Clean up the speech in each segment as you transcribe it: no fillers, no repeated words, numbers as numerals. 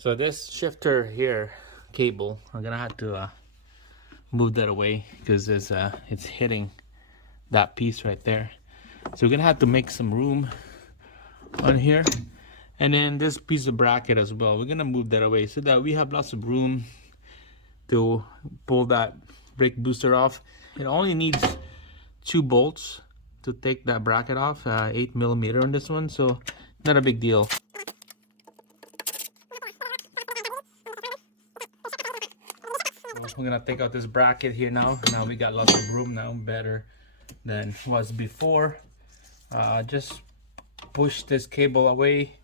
So this shifter here cable, I'm gonna have to move that away because it's hitting that piece right there. So we're gonna have to make some room on here, and then this piece of bracket as well. We're gonna move that away so that we have lots of room to pull that brake booster off. It only needs 2 bolts to take that bracket off, 8mm on this one, so not a big deal. We're gonna take out this bracket here now. Now we got lots of room now, better than was before. Just push this cable away.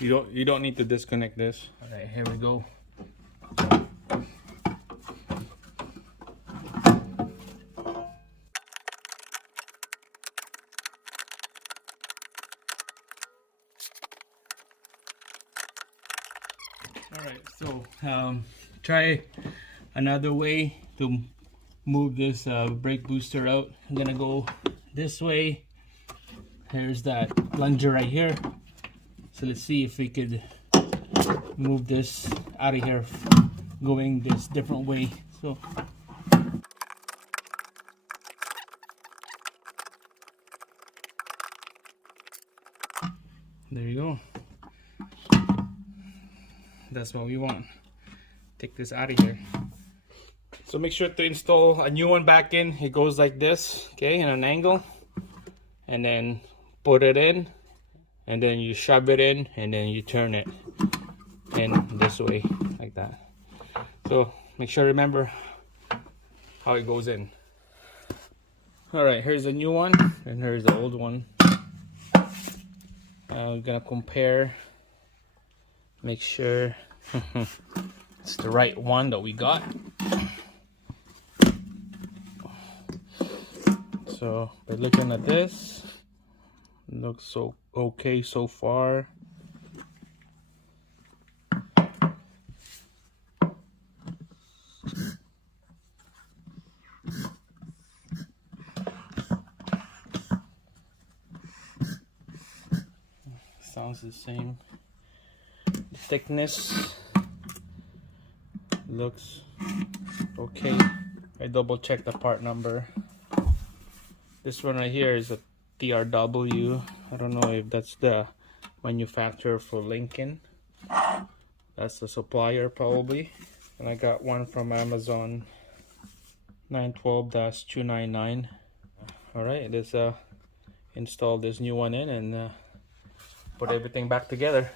You don't need to disconnect this. All right, here we go. All right, so try another way to move this brake booster out. I'm gonna go this way. Here's that plunger right here. So let's see if we could move this out of here, going this different way. So there you go. That's what we want. Take this out of here. So make sure to install a new one back in. It goes like this, okay, in an angle, and then put it in, and then you shove it in, and then you turn it in this way, like that. So make sure to remember how it goes in. All right, here's a new one, and here's the old one. We're gonna compare, make sure it's the right one that we got. So by looking at this, it looks so okay so far. Sounds the same. The thickness looks okay. I double checked the part number. This one right here is a TRW. I don't know if that's the manufacturer for Lincoln. That's the supplier probably. And I got one from Amazon, 912-299. Alright, let's install this new one in and put everything back together.